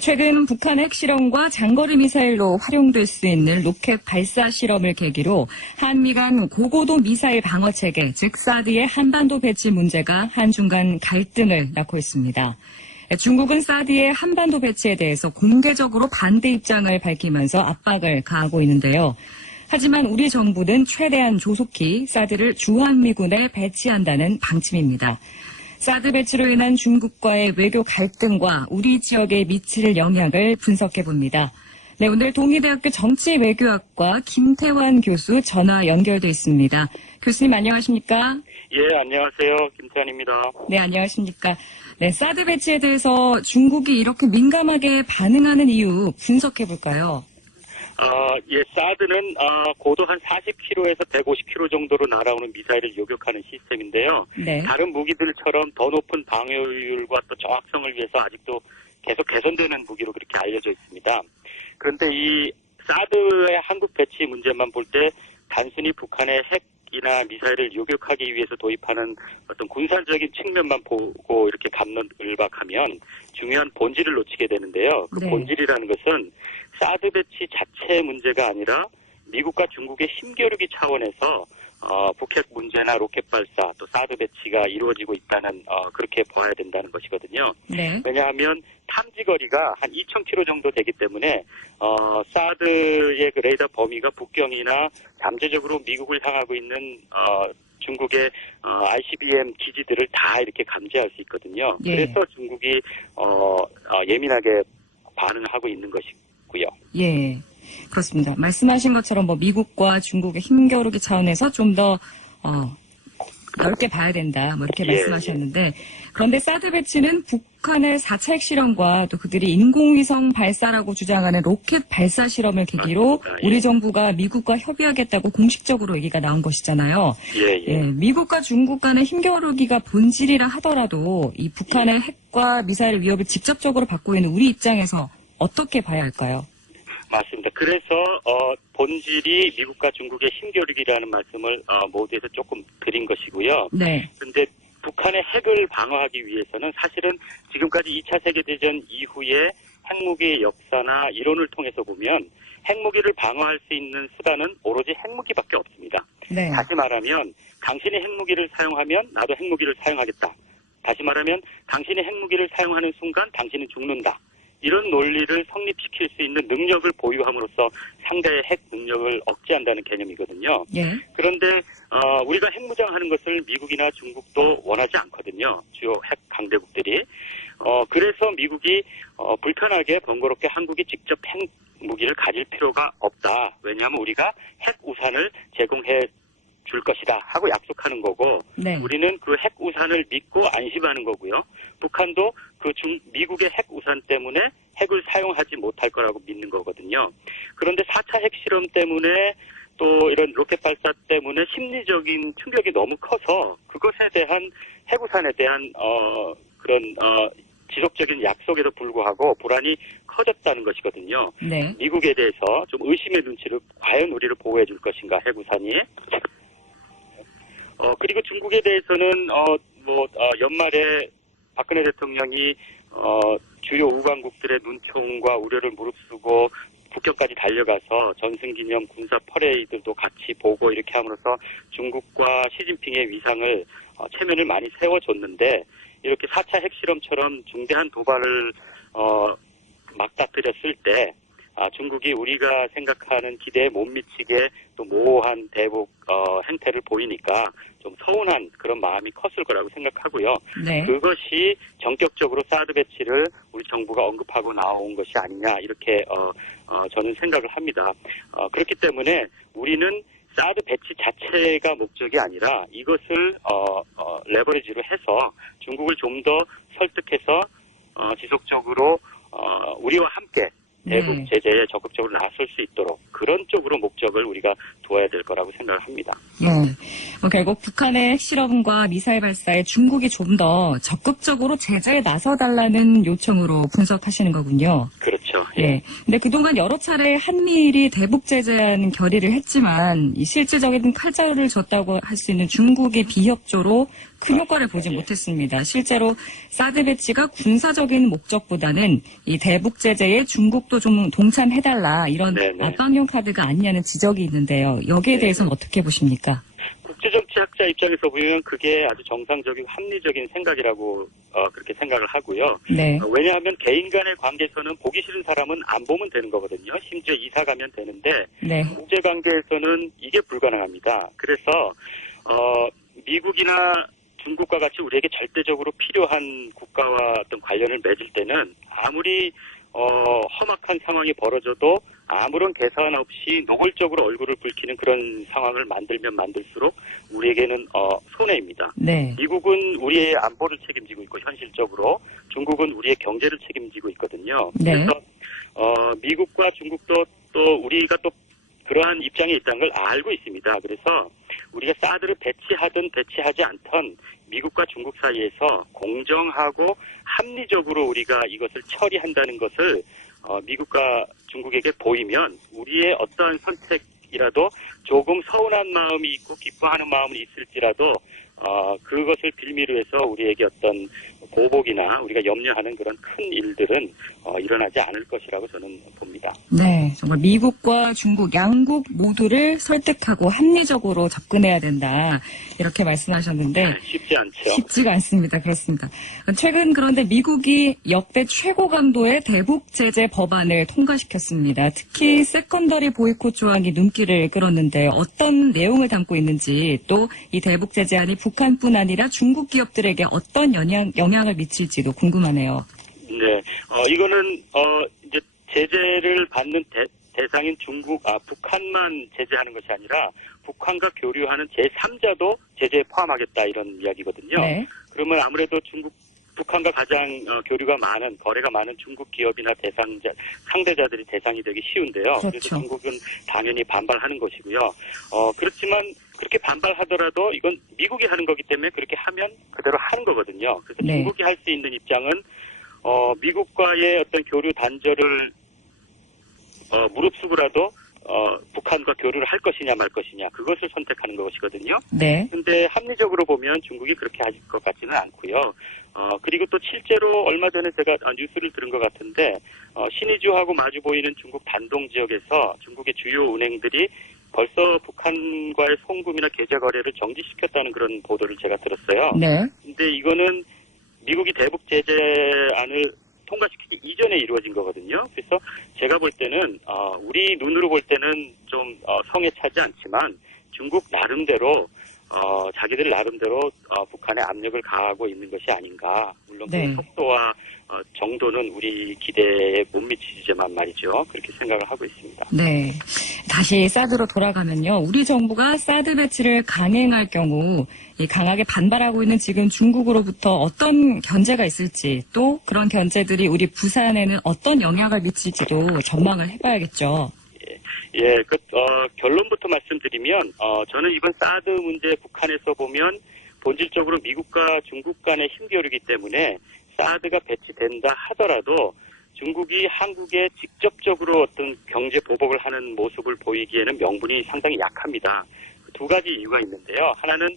최근 북한의 핵실험과 장거리 미사일로 활용될 수 있는 로켓 발사 실험을 계기로 한미 간 고고도 미사일 방어 체계, 즉 사드의 한반도 배치 문제가 한중 간 갈등을 낳고 있습니다. 중국은 사드의 한반도 배치에 대해서 공개적으로 반대 입장을 밝히면서 압박을 가하고 있는데요. 하지만 우리 정부는 최대한 조속히 사드를 주한미군에 배치한다는 방침입니다. 사드 배치로 인한 중국과의 외교 갈등과 우리 지역에 미칠 영향을 분석해봅니다. 네, 오늘 동의대학교 정치외교학과 김태환 교수 전화 연결돼 있습니다. 교수님 안녕하십니까? 예, 안녕하세요. 김태환입니다. 네, 안녕하십니까? 네, 사드 배치에 대해서 중국이 이렇게 민감하게 반응하는 이유 분석해볼까요? 예, 사드는 고도 한 40km에서 150km 정도로 날아오는 미사일을 요격하는 시스템인데요. 네. 다른 무기들처럼 더 높은 방어율과 또 정확성을 위해서 아직도 계속 개선되는 무기로 그렇게 알려져 있습니다. 그런데 이 사드의 한국 배치 문제만 볼 때 단순히 북한의 핵이나 미사일을 요격하기 위해서 도입하는 어떤 군사적인 측면만 보고 이렇게 갑론을박하면 중요한 본질을 놓치게 되는데요. 그 네. 본질이라는 것은 사드 배치 자체의 문제가 아니라 미국과 중국의 힘겨루기 차원에서 북핵 문제나 로켓 발사 또 사드 배치가 이루어지고 있다는 그렇게 봐야 된다는 것이거든요. 네. 왜냐하면 탐지 거리가 한 2,000km 정도 되기 때문에 사드의 그 레이더 범위가 북경이나 잠재적으로 미국을 향하고 있는 중국의 ICBM 기지들을 다 이렇게 감지할 수 있거든요. 예. 그래서 중국이 예민하게 반응하고 있는 것이고요. 예, 그렇습니다. 말씀하신 것처럼 미국과 중국의 힘겨루기 차원에서 좀 더 넓게 봐야 된다, 이렇게 예, 말씀하셨는데, 그런데 사드 배치는 북한의 4차 핵실험과 또 그들이 인공위성 발사라고 주장하는 로켓 발사 실험을 계기로 맞습니다. 예. 우리 정부가 미국과 협의하겠다고 공식적으로 얘기가 나온 것이잖아요. 예. 미국과 중국 간의 힘겨루기가 본질이라 하더라도 이 북한의 핵과 미사일 위협을 직접적으로 받고 있는 우리 입장에서 어떻게 봐야 할까요? 맞습니다. 그래서 본질이 미국과 중국의 힘겨루기라는 말씀을 모두에서 조금 드린 것이고요. 네. 그런데 북한의 핵을 방어하기 위해서는 사실은 지금까지 2차 세계대전 이후에 핵무기의 역사나 이론을 통해서 보면 핵무기를 방어할 수 있는 수단은 오로지 핵무기밖에 없습니다. 네. 다시 말하면 당신이 핵무기를 사용하면 나도 핵무기를 사용하겠다. 다시 말하면 당신이 핵무기를 사용하는 순간 당신은 죽는다. 이런 논리를 성립시킬 수 있는 능력을 보유함으로써 상대의 핵 능력을 억제한다는 개념이거든요. 예. 그런데 우리가 핵무장하는 것을 미국이나 중국도 원하지 않거든요. 주요 핵 강대국들이. 그래서 미국이 불편하게 번거롭게 한국이 직접 핵무기를 가질 필요가 없다. 왜냐하면 우리가 핵 우산을 제공해 줄 것이다 하고 약속하는 거고, 네. 우리는 그 핵 우산을 믿고 안심하는 거고요. 북한도 그 미국의 핵 우산 때문에 핵을 사용하지 못할 거라고 믿는 거거든요. 그런데 4차 핵실험 때문에 또 이런 로켓 발사 때문에 심리적인 충격이 너무 커서 그것에 대한 핵 우산에 대한 그런 지속적인 약속에도 불구하고 불안이 커졌다는 것이거든요. 네. 미국에 대해서 좀 의심의 눈치를 과연 우리를 보호해 줄 것인가, 핵 우산이. 그리고 중국에 대해서는 연말에 박근혜 대통령이 주요 우방국들의 눈총과 우려를 무릅쓰고 북경까지 달려가서 전승기념 군사 퍼레이드도 같이 보고 이렇게 함으로써 중국과 시진핑의 위상을 체면을 많이 세워줬는데, 이렇게 4차 핵실험처럼 중대한 도발을 맞닥뜨렸을 때 중국이 우리가 생각하는 기대에 못 미치게 또 모호한 대북 행태를 보이니까 좀 서운한 그런 마음이 컸을 거라고 생각하고요. 네. 그것이 전격적으로 사드 배치를 우리 정부가 언급하고 나온 것이 아니냐, 이렇게 저는 생각을 합니다. 그렇기 때문에 우리는 사드 배치 자체가 목적이 아니라 이것을 레버리지로 해서 중국을 좀 더 설득해서 지속적으로 우리와 함께 대북 제재에 적극적으로 나설 수 있도록 그런 쪽으로 목적을 우리가 두어야 될 거라고 생각을 합니다. 결국 북한의 핵실험과 미사일 발사에 중국이 좀 더 적극적으로 제재에 나서달라는 요청으로 분석하시는 거군요. 그렇죠. 예. 근데 그동안 여러 차례 한미일이 대북 제재안 결의를 했지만 이 실질적인 칼자루를 줬다고 할 수 있는 중국이 비협조로 큰 효과를 보지 못했습니다. 실제로 사드 배치가 군사적인 목적보다는 이 대북 제재에 중국도 좀 동참해달라 이런 네네. 압박용 카드가 아니냐는 지적이 있는데요. 여기에 대해서는 어떻게 보십니까? 국제정치학자 입장에서 보면 그게 아주 정상적이고 합리적인 생각이라고 그렇게 생각을 하고요. 네. 왜냐하면 개인 간의 관계에서는 보기 싫은 사람은 안 보면 되는 거거든요. 심지어 이사 가면 되는데 네. 국제관계에서는 이게 불가능합니다. 그래서 미국이나 중국과 같이 우리에게 절대적으로 필요한 국가와 어떤 관련을 맺을 때는 아무리 험악한 상황이 벌어져도 아무런 계산 없이 노골적으로 얼굴을 붉히는 그런 상황을 만들면 만들수록 우리에게는 손해입니다. 네. 미국은 우리의 안보를 책임지고 있고 현실적으로 중국은 우리의 경제를 책임지고 있거든요. 네. 그래서 미국과 중국도 또 우리가 또 그러한 입장에 있다는 걸 알고 있습니다. 그래서 우리가 사드를 배치하든 배치하지 않던 미국과 중국 사이에서 공정하고 합리적으로 우리가 이것을 처리한다는 것을 미국과 중국에게 보이면 우리의 어떠한 선택이라도 조금 서운한 마음이 있고 기뻐하는 마음이 있을지라도 그것을 빌미로 해서 우리에게 어떤 보복이나 우리가 염려하는 그런 큰 일들은 일어나지 않을 것이라고 저는 봅니다. 네, 정말 미국과 중국 양국 모두를 설득하고 합리적으로 접근해야 된다. 이렇게 말씀하셨는데 쉽지 않죠. 쉽지가 않습니다. 그렇습니다. 최근 그런데 미국이 역대 최고 강도의 대북 제재 법안을 통과시켰습니다. 특히 세컨더리 보이콧 조항이 눈길을 끌었는데 어떤 내용을 담고 있는지 또 이 대북 제재안이 북한뿐 아니라 중국 기업들에게 어떤 영향을 미칠지도 궁금하네요. 네, 이거는 이제 제재를 받는 대상인 북한만 제재하는 것이 아니라 북한과 교류하는 제3자도 제재에 포함하겠다 이런 이야기거든요. 네. 그러면 아무래도 북한과 가장 교류가 많은, 거래가 많은 중국 기업이나 상대자들이 대상이 되기 쉬운데요. 그렇죠. 그래서 중국은 당연히 반발하는 것이고요. 그렇지만 그렇게 반발하더라도 이건 미국이 하는 거기 때문에 그렇게 하면 그대로 하는 거거든요. 그래서 네. 중국이 할 수 있는 입장은 미국과의 어떤 교류 단절을 무릅쓰고라도 북한과 교류를 할 것이냐 말 것이냐 그것을 선택하는 것이거든요. 네. 근데 합리적으로 보면 중국이 그렇게 하실 것 같지는 않고요. 그리고 또 실제로 얼마 전에 제가 뉴스를 들은 것 같은데 신의주하고 마주 보이는 중국 단동 지역에서 중국의 주요 은행들이 벌써 북한과의 송금이나 계좌 거래를 정지시켰다는 그런 보도를 제가 들었어요. 네. 근데 이거는 미국이 대북 제재안을 통과시키기 이전에 이루어진 거거든요. 그래서 제가 볼 때는 우리 눈으로 볼 때는 좀 성에 차지 않지만 중국 나름대로 자기들 나름대로 북한에 압력을 가하고 있는 것이 아닌가. 물론 네. 그 속도와 정도는 우리 기대에 못 미치지만 말이죠. 그렇게 생각을 하고 있습니다. 네. 다시 사드로 돌아가면요. 우리 정부가 사드 배치를 강행할 경우 이 강하게 반발하고 있는 지금 중국으로부터 어떤 견제가 있을지 또 그런 견제들이 우리 부산에는 어떤 영향을 미칠지도 전망을 해봐야겠죠. 예, 결론부터 말씀드리면, 저는 이번 사드 문제 북한에서 보면 본질적으로 미국과 중국 간의 힘겨루기 때문에 사드가 배치된다 하더라도 중국이 한국에 직접적으로 어떤 경제 보복을 하는 모습을 보이기에는 명분이 상당히 약합니다. 두 가지 이유가 있는데요. 하나는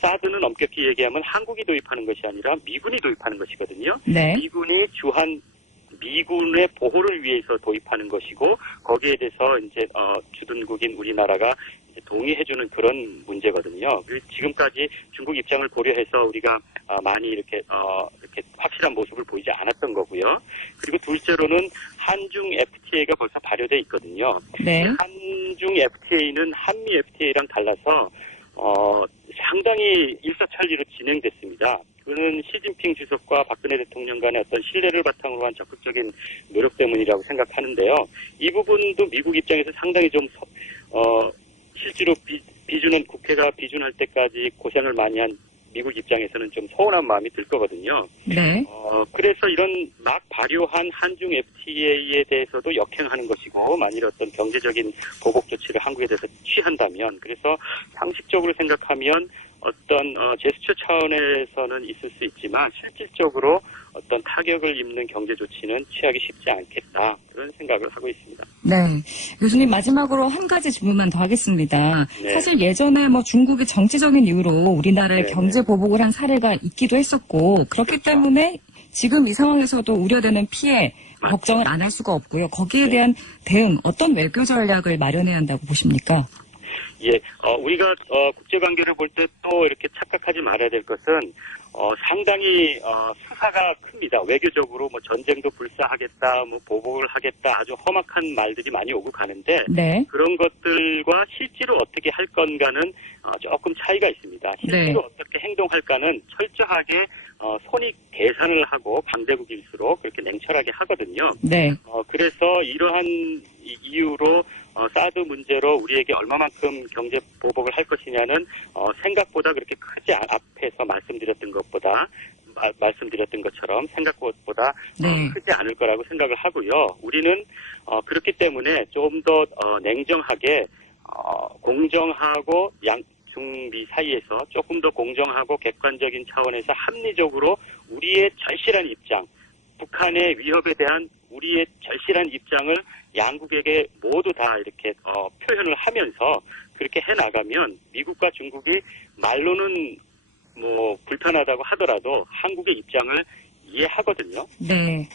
사드는 엄격히 얘기하면 한국이 도입하는 것이 아니라 미군이 도입하는 것이거든요. 네. 미군이 미군의 보호를 위해서 도입하는 것이고 거기에 대해서 이제 주둔국인 우리나라가 이제 동의해주는 그런 문제거든요. 그리고 지금까지 중국 입장을 고려해서 우리가 많이 이렇게 확실한 모습을 보이지 않았던 거고요. 그리고 둘째로는 한중 FTA가 벌써 발효돼 있거든요. 네. 한중 FTA는 한미 FTA랑 달라서 상당히 일사천리로 진행됐습니다. 그는 시진핑 주석과 박근혜 대통령 간의 어떤 신뢰를 바탕으로 한 적극적인 노력 때문이라고 생각하는데요. 이 부분도 미국 입장에서 상당히 좀 실제로 비준은 국회가 비준할 때까지 고생을 많이 한 미국 입장에서는 좀 서운한 마음이 들 거거든요. 네. 그래서 이런 막 발효한 한중 FTA에 대해서도 역행하는 것이고 만일 어떤 경제적인 보복 조치를 한국에 대해서 취한다면 그래서 상식적으로 생각하면 어떤 제스처 차원에서는 있을 수 있지만 실질적으로 어떤 타격을 입는 경제 조치는 취하기 쉽지 않겠다. 그런 생각을 하고 있습니다. 네. 교수님, 마지막으로 한 가지 질문만 더 하겠습니다. 네. 사실 예전에 중국이 정치적인 이유로 우리나라에 네, 경제 보복을 한 사례가 있기도 했었고, 그렇기 때문에 지금 이 상황에서도 우려되는 피해, 맞죠. 걱정을 안 할 수가 없고요. 거기에 네. 대한 대응, 어떤 외교 전략을 마련해야 한다고 보십니까? 예, 우리가 국제관계를 볼 때 또 이렇게 착각하지 말아야 될 것은 상당히 수사가 큽니다. 외교적으로 전쟁도 불사하겠다, 보복을 하겠다, 아주 험악한 말들이 많이 오고 가는데 네. 그런 것들과 실제로 어떻게 할 건가는 조금 차이가 있습니다. 실제로 어떻게 행동할까는 철저하게 손익 계산을 하고 강대국일수록 그렇게 냉철하게 하거든요. 네. 그래서 이러한 이유로 사드 문제로 우리에게 얼마만큼 경제 보복을 할 것이냐는 생각보다 그렇게 크지 앞에서 말씀드렸던 것처럼 생각보다 네. 크지 않을 거라고 생각을 하고요. 우리는 그렇기 때문에 좀 더 냉정하게 공정하고 중미 사이에서 조금 더 공정하고 객관적인 차원에서 합리적으로 우리의 절실한 입장, 북한의 위협에 대한 우리의 절실한 입장을 양국에게 모두 다 이렇게 표현을 하면서 그렇게 해나가면 미국과 중국이 말로는 불편하다고 하더라도 한국의 입장을 이해하거든요. 네.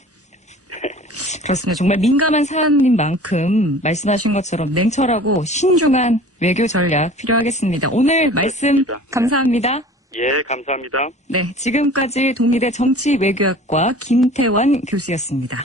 그렇습니다. 정말 민감한 사안인 만큼 말씀하신 것처럼 냉철하고 신중한 외교 전략 필요하겠습니다. 오늘 말씀 감사합니다. 예, 감사합니다. 네, 지금까지 동리대 정치외교학과 김태환 교수였습니다.